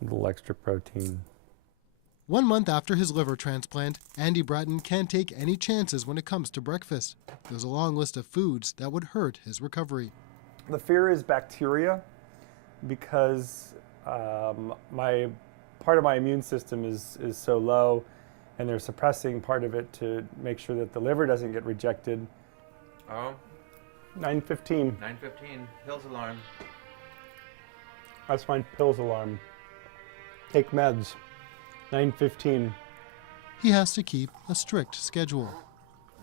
A little extra protein. 1 month after his liver transplant, Andy Bratton can't take any chances when it comes to breakfast. There's a long list of foods that would hurt his recovery. The fear is bacteria, because part of my immune system is so low, and they're suppressing part of it to make sure that the liver doesn't get rejected. Oh. 9:15. 9:15. Pills alarm. That's my pills alarm. Take meds. 9:15. He has to keep a strict schedule.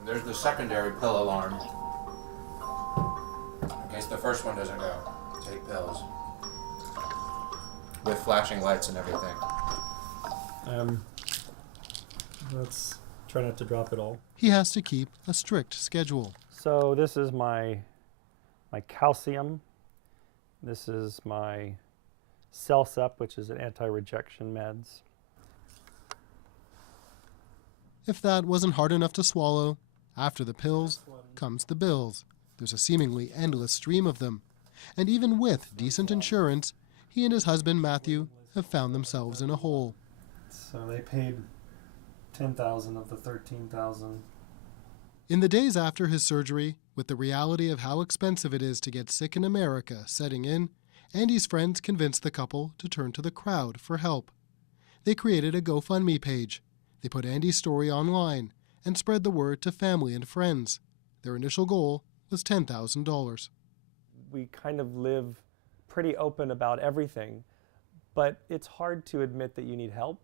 There's the secondary pill alarm. In case the first one doesn't go, take pills. With flashing lights and everything. Let's try not to drop it all. He has to keep a strict schedule. So this is my calcium. This is my Celsep, which is an anti-rejection meds. If that wasn't hard enough to swallow, after the pills comes the bills. There's a seemingly endless stream of them. And even with decent insurance, he and his husband, Matthew, have found themselves in a hole. So they paid $10,000 of the $13,000. In the days after his surgery, with the reality of how expensive it is to get sick in America setting in, Andy's friends convinced the couple to turn to the crowd for help. They created a GoFundMe page. They put Andy's story online and spread the word to family and friends. Their initial goal was $10,000. We kind of live pretty open about everything, but it's hard to admit that you need help.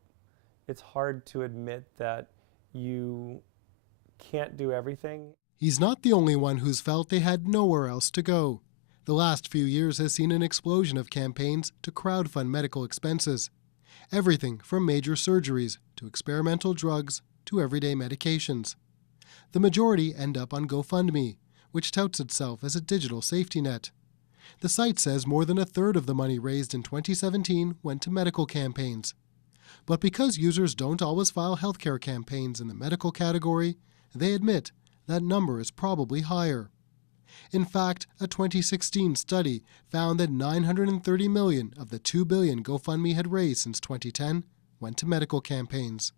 It's hard to admit that you can't do everything. He's not the only one who's felt they had nowhere else to go. The last few years has seen an explosion of campaigns to crowdfund medical expenses. Everything from major surgeries to experimental drugs to everyday medications. The majority end up on GoFundMe, which touts itself as a digital safety net. The site says more than a third of the money raised in 2017 went to medical campaigns. But because users don't always file healthcare campaigns in the medical category, they admit that number is probably higher. In fact, a 2016 study found that $930 million of the $2 billion GoFundMe had raised since 2010 went to medical campaigns.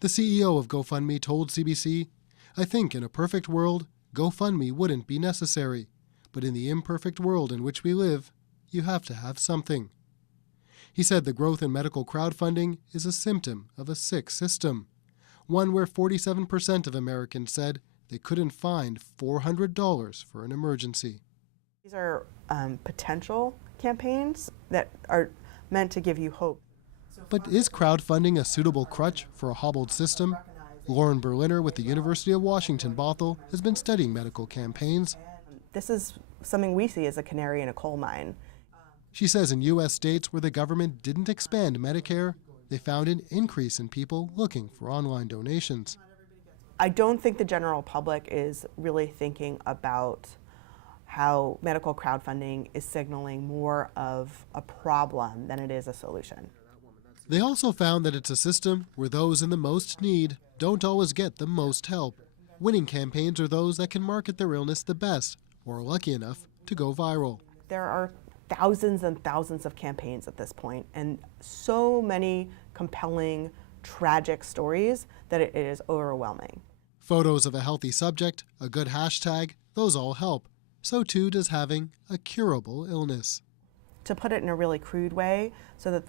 The CEO of GoFundMe told CBC, "I think in a perfect world, GoFundMe wouldn't be necessary. But in the imperfect world in which we live, you have to have something." He said the growth in medical crowdfunding is a symptom of a sick system, one where 47% of Americans said they couldn't find $400 for an emergency. These are potential campaigns that are meant to give you hope. But is crowdfunding a suitable crutch for a hobbled system? Lauren Berliner with the University of Washington Bothell has been studying medical campaigns. This is something we see as a canary in a coal mine. She says in U.S. states where the government didn't expand Medicare, they found an increase in people looking for online donations. I don't think the general public is really thinking about how medical crowdfunding is signaling more of a problem than it is a solution. They also found that it's a system where those in the most need don't always get the most help. Winning campaigns are those that can market their illness the best or are lucky enough to go viral. There are thousands and thousands of campaigns at this point, and so many compelling, tragic stories that it is overwhelming. Photos of a healthy subject, a good hashtag, those all help. So too does having a curable illness. To put it in a really crude way, so that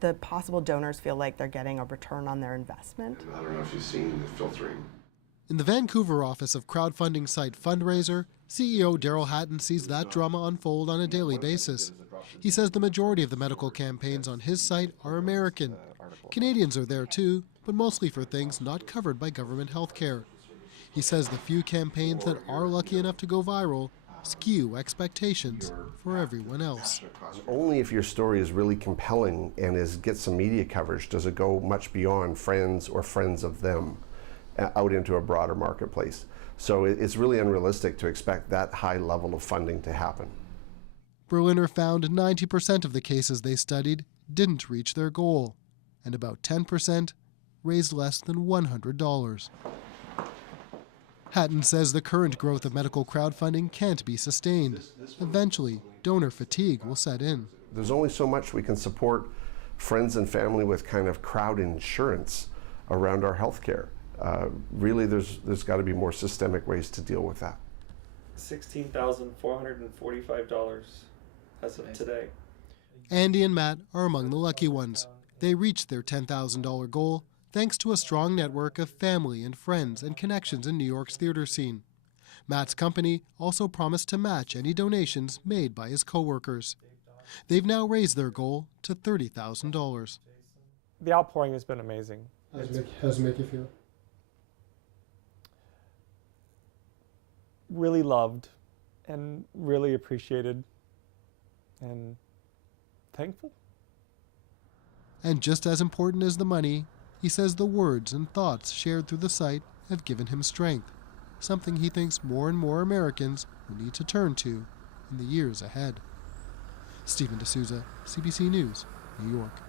the possible donors feel like they're getting a return on their investment. I don't know if you've seen the filtering. In the Vancouver office of crowdfunding site Fundraiser, CEO Daryl Hatton sees that drama unfold on a daily basis. He says the majority of the medical campaigns on his site are American. Canadians are there too, but mostly for things not covered by government health care. He says the few campaigns that are lucky enough to go viral skew expectations for everyone else. Only if your story is really compelling and gets some media coverage does it go much beyond friends or friends of them out into a broader marketplace. So it's really unrealistic to expect that high level of funding to happen. Berliner found 90% of the cases they studied didn't reach their goal, and about 10% raised less than $100. Hatton says the current growth of medical crowdfunding can't be sustained. Eventually, donor fatigue will set in. There's only so much we can support friends and family with kind of crowd insurance around our healthcare. Really, there's got to be more systemic ways to deal with that. $16,445 as of today. Andy and Matt are among the lucky ones. They reached their $10,000 goal thanks to a strong network of family and friends and connections in New York's theater scene. Matt's company also promised to match any donations made by his coworkers. They've now raised their goal to $30,000. The outpouring has been amazing. How does it make you feel? Really loved and really appreciated and thankful. And just as important as the money, he says the words and thoughts shared through the site have given him strength, something he thinks more and more Americans will need to turn to in the years ahead. Stephen D'Souza, CBC News, New York.